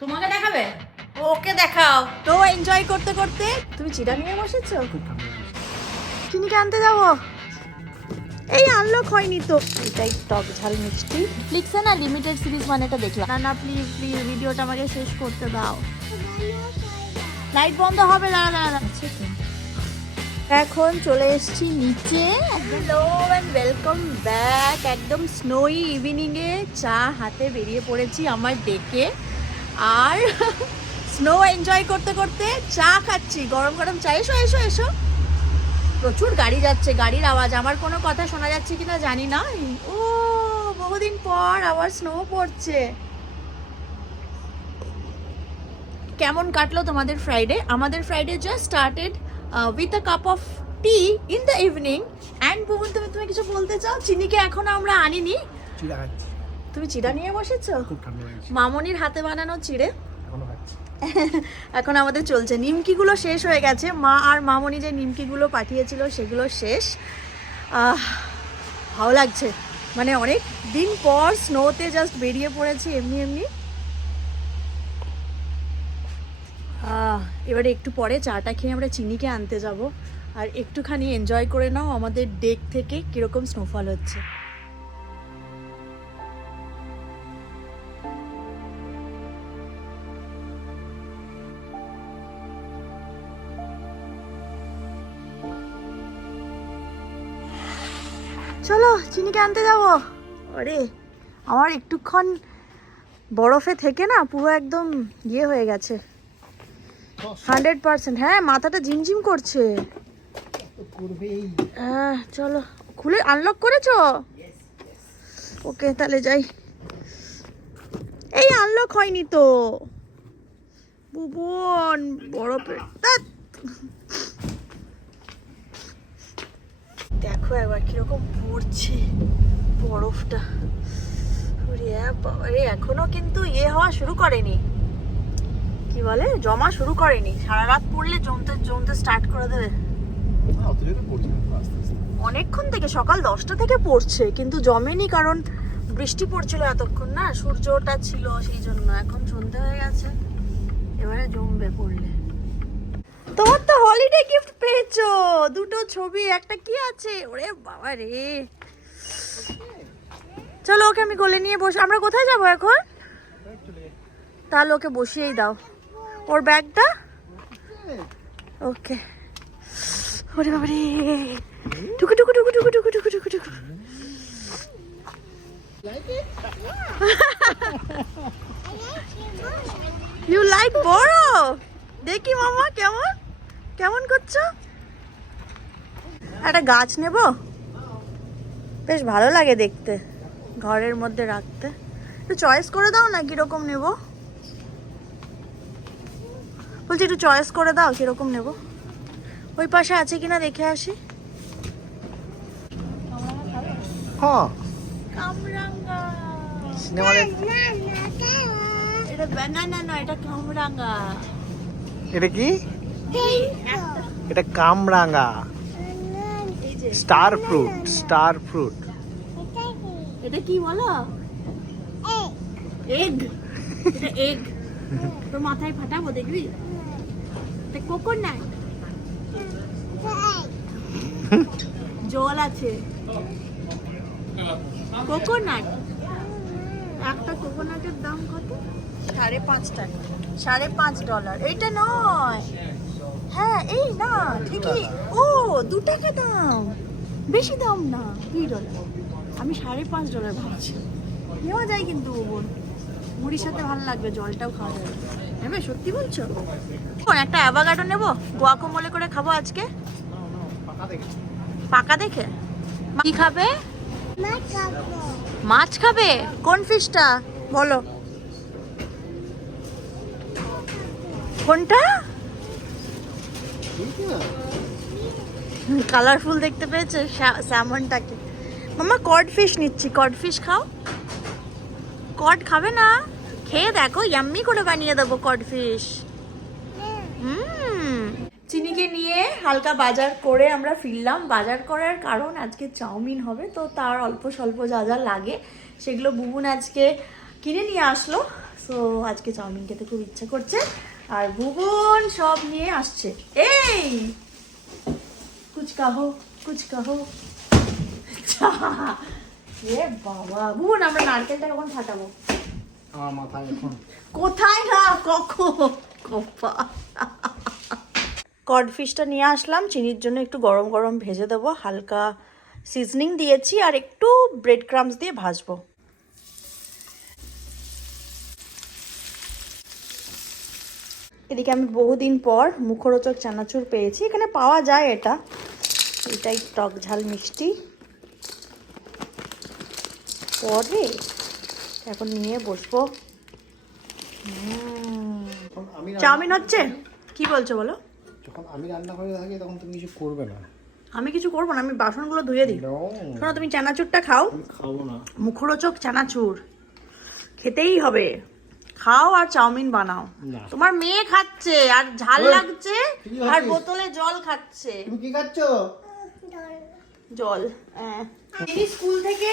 তোমাকে দেখাবে? ওকে দেখাও। তো এনজয় করতে করতে তুমি চিড়া নিয়ে বসেছো? চিনিকে আনতে যাব এই আনলক হয়নি তো। এটাই টক ঝাল মিষ্টি। ফ্লিক্সে না লিমিটেড সিরিজ মানেটা দেখলাম না না প্লিজ প্লিজ ভিডিওটা আমাকে শেষ করতে দাও। লাইট বন্ধ হবে দাঁড়া দাঁড়া আচ্ছা। এখন চলে এসেছি নিচে। হ্যালো অ্যান্ড ওয়েলকাম ব্যাক একদম স্নোই ইভিনিংয়ে চা হাতে বেরিয়ে পড়েছি আমার ডেকে। আর স্নো এনজয় করতে করতে চা খাচ্ছি। গরম গরম চা। এসো এসো এসো। প্রচুর গাড়ি যাচ্ছে। গাড়ির আওয়াজ। আমার কোনো কথা শোনা যাচ্ছে কিনা জানি না। ও, বহুদিন পর আবার স্নো পড়ছে। কেমন কাটলো তোমাদের ফ্রাইডে আমাদের Friday just started with a cup of tea in the evening and Bubun তুমি তুমি কিছু বলতে চাও? চিনিকে এখনও আমরা আনিনি। তুমি চিড়া নিয়ে বসেছো? মামনির হাতে বানানো চিড়ে। এখনও আমাদের চলছে। নিমকিগুলো শেষ হয়ে গেছে। মা আর মামনি যে নিমকিগুলো পাঠিয়েছিল সেগুলো শেষ। ভালো লাগছে। মানে অনেক দিন পর স্নোতে জাস্ট বেরিয়ে পড়েছি এমনি এমনি আহ, এবারে একটু পরে চাটা খেয়ে আমরা চিনিকে আনতে যাব। আর একটুখানি এনজয় করে নাও আমাদের ডেক থেকে কীরকম স্নোফল হচ্ছে। চলো, চিনিকে আনতে যাব। আরে আমার একটুক্ষণ বরফে থেকে না পুরো একদম ইয়ে হয়ে গেছে। Hundred percent. হ্যাঁ মাথাটা ঝিমঝিম করছে। হ্যাঁ চলো। খুলে আনলক করেছ? ওকে, তাহলে যাই। এই আনলক হয়নি তো। ভুবন বরফের। দেখো একবার কীরকম পড়ছে বরফটা। এখনও কিন্তু ইয়ে হওয়া শুরু করেনি। কি বলে জমা শুরু করেনি। সারা রাত পড়লে জমতে জমতে স্টার্ট করে দেবে। আস্তে অনেকক্ষণ থেকে সকাল দশটা থেকে পড়ছে কিন্তু জমেনি কারণ বৃষ্টি পড়ছিল এতক্ষণ না সূর্যটা ছিল সেই জন্য। এখন সন্ধে হয়ে গেছে এবারে জমবে পড়লে। তোমার তো হলিডে গিফট পেয়েছ দুটো ছবি একটা কি আছে? ওরে বাবা রে। চলো ওকে আমি কোলে নিয়ে বসে আমরা কোথায় যাব এখন? তাহলে ওকে বসিয়েই দাও। ওর ব্যাগটা? ওকে ওরে বাবা রে টুকু টুকু টুকু টুকু টুকু টুকু টুকু টুকু ইউ লাইক বড় দেখি মামা কেমন? কেমন করছ? একটা গাছ নেব? বেশ ভালো লাগে দেখতে ঘরের মধ্যে রাখতে। একটু চয়েস করে দাও না কীরকম নেব? বলছি একটু চয়েস করে দাও কীরকম নেব। ওই পাশে আছে কিনা দেখে আসি। হ্যাঁ। কামরাঙ্গা। সিনেমা এটা ব্যানানা এটা কামরাঙ্গা। এটা কি? এটা কামরাঙ্গা। স্টার ফ্রুট স্টার ফ্রুট এটা কি বলো? এগ এটা এগ তোর মাথায় ফাটাবো দেখবি? কোকোনাট। জল আছে। কোকোনাট। একটা কোকোনাটের দাম কত? সাড়ে পাঁচ টাকা। সাড়ে পাঁচ ডলার। এইটা নয়। হ্যাঁ এই না, ঠিকই। ও, দু টাকা দাম। বেশি দাম না, দুই ডলার। আমি সাড়ে পাঁচ ডলার ভাবছি। নেওয়া যায় কিন্তু, বোন। মুড়ির সাথে ভালো লাগবে, জলটাও খাওয়া যাবে। নেবে সত্যি বলছো? একটা অ্যাভাগাডো নেব? গোয়াকোমলে করে খাব আজকে? পাকা দেখে? কি খাবে? মাছ খাবে। কোন ফিশটা বলো। কোনটা? কালারফুল দেখতে পেয়েছে স্যামনটাকে মামা কড ফিশ নিচ্ছি। কড ফিশ খাও। কড খাবে না। খেয়ে দেখো ইয়াম্মি করে বানিয়ে দেবো কড ফিশ হুম। চিনিকে নিয়ে হালকা বাজার করে আমরা ফিরলাম। বাজার করার কারণ আজকে চাউমিন হবে, তো তার অল্প স্বল্প যা যা লাগে, সেগুলো বুবুন আজকে কিনে নিয়ে আসলো। সো আজকে চাউমিন খেতে খুব ইচ্ছা করছে। আর ভুবন সব নিয়ে আসছে। এই! কুচ কাহো কুচ কাহো চা। এ বাবা ভুবন আমরা নারকেলটা কখন ফাটাবো? আমার মাথায় এখন। কোথায় না, কখন? কপা। কডফিশটা নিয়ে আসলাম, চিনির জন্য একটু গরম গরম ভেজে দেবো, হালকা সিজনিং দিয়েছি আর একটু ব্রেড ক্রামস দিয়ে ভাজবো। এদিকে আমি বহুদিন পর মুখরোচক চানাচুর পেয়েছি, এখানে পাওয়া যায় এটা। এটাই টক ঝাল মিষ্টি। পরে এখন নিয়ে বসবো। চাউমিন হচ্ছে? কি বলছো বলো? যখন আমি রান্না করে থাকি তখন তুমি কিছু করবে না। আমি কিছু করব না আমি বাসনগুলো ধুয়ে দিই। শোনো তুমি চানাচুরটা খাও। খাব না। মুখরোচক চানাচুর। খেতেই হবে। খাও আর চাউমিন বানাও। তোমার মেয়ে খাচ্ছে আর ঝাল লাগছে আর বোতলে জল খাচ্ছে। তুমি কি খাচ্ছ? জল। হ্যাঁ। স্কুল থেকে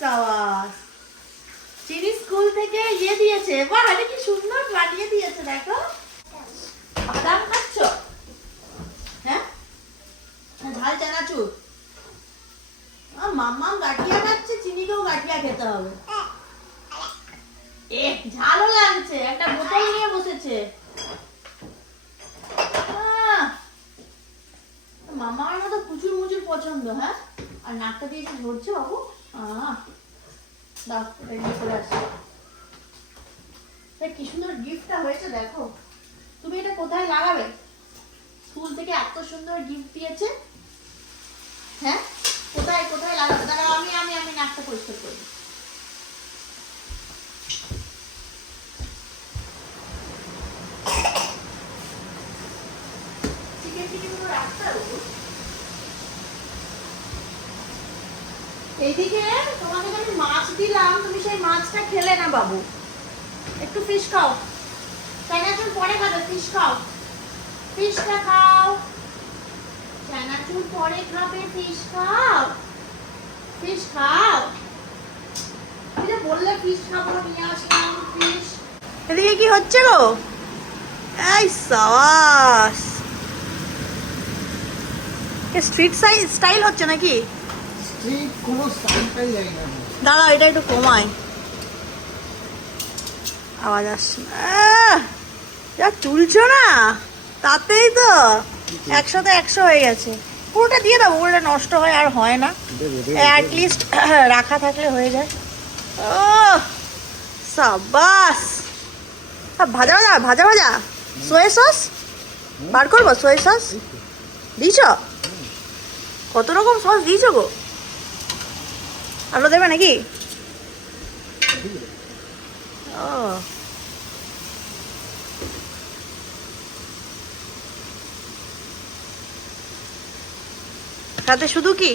চিনি স্কুল থেকে ইয়ে দিয়েছে। বাহ এটা কি সুন্দর বানিয়ে দিয়েছে, দেখো। বাদাম খাচ্ছ? হ্যাঁ? ঝাল চানাচুর আর মাম্মাম গাঠিয়া খাচ্ছে, চিনিকেও গাঠিয়া খেতে হবে। এ, ঝালও লাগছে, একটা বোতল নিয়ে বসেছে। আহ! মামার মতো প্রচুর মুচুর পছন্দ হ্যাঁ? আর নাকটা দিয়ে ধরছে বাবু? আহ! দাও রেডি করে আসো দেখ, কি সুন্দর গিফটটা হয়েছে দেখো। তুমি এটা কোথায় লাগাবে? স্কুল থেকে এত সুন্দর গিফট দিয়েছে। হ্যাঁ? কোথায় কোথায় লাগাবে? দাঁড়াও আমি আমি আমি নাকটা পরিষ্কার করি এইদিকে তোমাকে আমি মাছ দিলাম তুমি সেই মাছটা খেলে না বাবু। একটু ফিশ খাও। চানাচুর পরে খাবে ফিশ খাও। ফিশটা খাও। চানাচুর পরে খাবে ফিশ খাও। ফিশ খাও। তুমি বললে ফিশ খাব নিয়ে আসলাম ফিশ এদিকে কি হচ্ছে গো? এই সাবাস। স্ট্রিট স্টাইল হচ্ছে নাকি? স্ট্রিট কোনো স্টাইলটাই যাই দাঁড়া এটা একটু কমাই। আওয়াজ আসছে। না। যা তুলছো না? তাতেই তো। একশোতে একশো হয়ে গেছে। পুরোটা দিয়ে দাও পুরোটা নষ্ট হয় আর হয় না। অ্যাটলিস্ট রাখা থাকলে হয়ে যায়। ও সাবাস ভাজা ভাজা ভাজা ভাজা। সোয়া সস? বার করব সোয়া সস? দিয়েছ কত রকম সস দিয়েছ গো? আরও দেবে নাকি? ও। সাথে শুধু কি?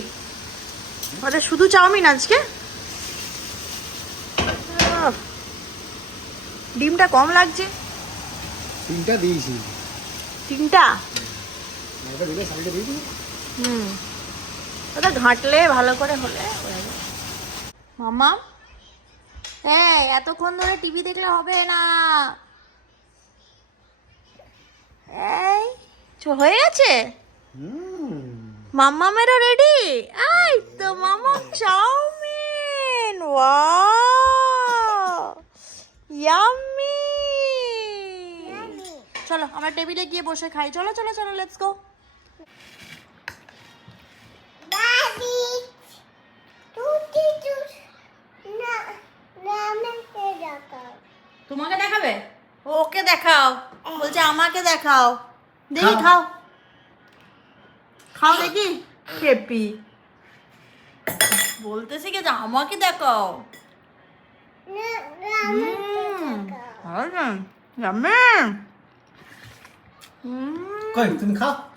সাথে শুধু চাউমিন আজকে? ডিমটা কম লাগছে। তিনটা দিয়েছি। তিনটা? হুম। ওটা ঘাঁটলে ভালো করে হলে মামা? হ্যাঁ এতক্ষণ ধরে টিভি দেখলে হবে না। এই হয়ে গেছে? মাম্মামেরও রেডি এই তো মামা চাউমিন। ইয়াম্মি চলো আমরা টেবিলে গিয়ে বসে খাই। চলো চলো চলো লেটস গো তোমাকে দেখাবে? ওকে দেখাও। বলছে আমাকে দেখাও। দেখি খাও। খাও। দেখি। খেপি। বলতেছি কি যে আমাকে দেখাও। তুমি খাও?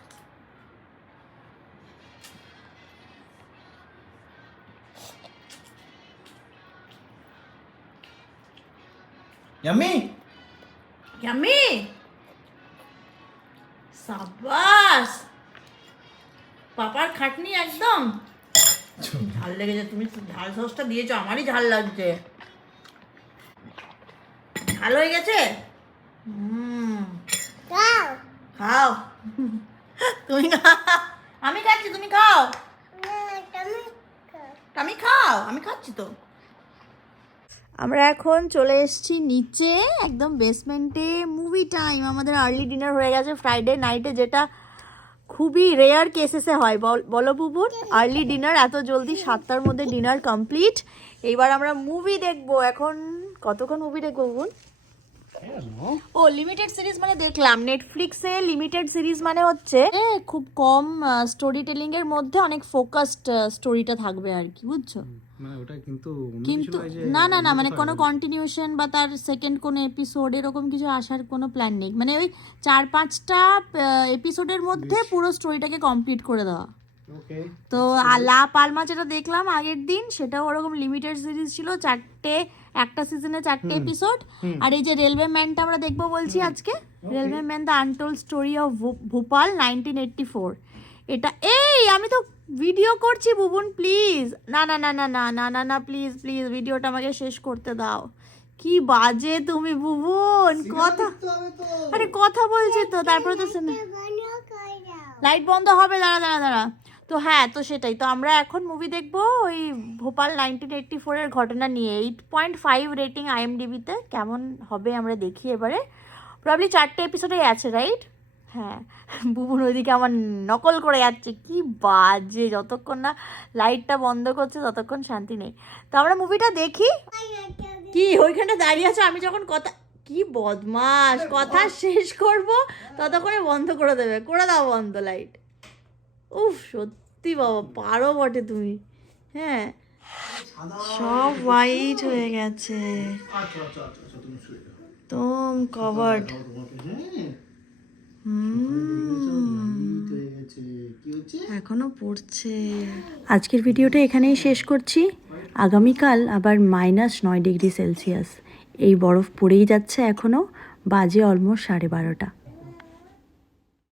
Yummy yummy! সাবাস পাপার খাটনি একদম। ঝাল লেগেছে তুমি ঝাল সসটা দিয়েছ আমারই ঝাল লাগছে। ঝাল হয়ে গেছে? হুম। খাও। তুমি খাও। আমি খাচ্ছি তুমি খাও। আমি খাও আমি খাচ্ছি তো। আমরা এখন চলে এসেছি নিচে একদম বেসমেন্টে মুভি টাইম আমাদের আর্লি ডিনার হয়ে গেছে ফ্রাইডে নাইটে যেটা খুবই রেয়ার কেসেসে হয়। বল- বলো বুবুর আর্লি ডিনার এত জলদি সাতটার মধ্যে ডিনার কমপ্লিট এইবার আমরা মুভি দেখব। এখন কতক্ষণ মুভি দেখব বুবুন? ও লিমিটেড সিরিজ মানে দেখলাম। নেটফ্লিক্সে লিমিটেড সিরিজ মানে হচ্ছে এ, খুব কম স্টোরি টেলিং এর মধ্যে অনেক ফোকাসড স্টোরিটা থাকবে আর কি বুঝছ? মানে ওটা কিন্তু কিন্তু না না না মানে কোনো কন্টিনিউশন বা তার সেকেন্ড কোনো এপিসোড এরকম কিছু আসার কোনো প্ল্যান নেই। মানে ওই চার পাঁচটা এপিসোডের মধ্যে পুরো স্টোরিটাকে কমপ্লিট করে দেওয়া। তো লা পালমা যেটা দেখলাম আগের দিন সেটাও ওরকম লিমিটেড সিরিজ ছিল চারটে একটা সিজনে চারটে এপিসোড আর এই যে রেলওয়ে ম্যানটা আমরা দেখব বলছি আজকে railway man the untold story of Bhopal nineteen eighty four এটা এই আমি তো ভিডিও করছি বুবুন প্লিজ না না না না না না না না প্লিজ প্লিজ ভিডিওটা আমাকে শেষ করতে দাও। কি বাজে তুমি বুবুন কথা আরে কথা বলছি তো তারপরে তো শুনে লাইট বন্ধ হবে দাঁড়া দাঁড়া দাঁড়া। তো হ্যাঁ তো সেটাই। তো আমরা এখন মুভি দেখব ওই ভোপাল নাইনটিন এইটটি ফোরের ঘটনা নিয়ে। এইট পয়েন্ট ফাইভ রেটিং আইএমডিবিতে কেমন হবে আমরা দেখি এবারে। প্রবলি চারটে এপিসোডেই আছে রাইট হ্যাঁ বুবুন ওইদিকে আমার নকল করে যাচ্ছে। কি বাজে যতক্ষণ না লাইটটা বন্ধ করছে ততক্ষণ শান্তি নেই। তো আমরা মুভিটা দেখি। কি ওইখানটা দাঁড়িয়ে আছো? আমি যখন কথা কি বদমাস কথা শেষ করব ততক্ষণে বন্ধ করে দেবে। করে দাও বন্ধ লাইট উফ সত্যি বাবা পারো বটে তুমি। হ্যাঁ সব হোয়াইট হয়ে গেছে। আচ্ছা আচ্ছা আচ্ছা তোম কভার্ড এখনও পড়ছে। আজকের ভিডিওটা এখানেই শেষ করছি। আগামীকাল আবার মাইনাস নয় ডিগ্রি সেলসিয়াস। এই বরফ পড়েই যাচ্ছে এখনও বাজে অলমোস্ট সাড়ে বারোটা।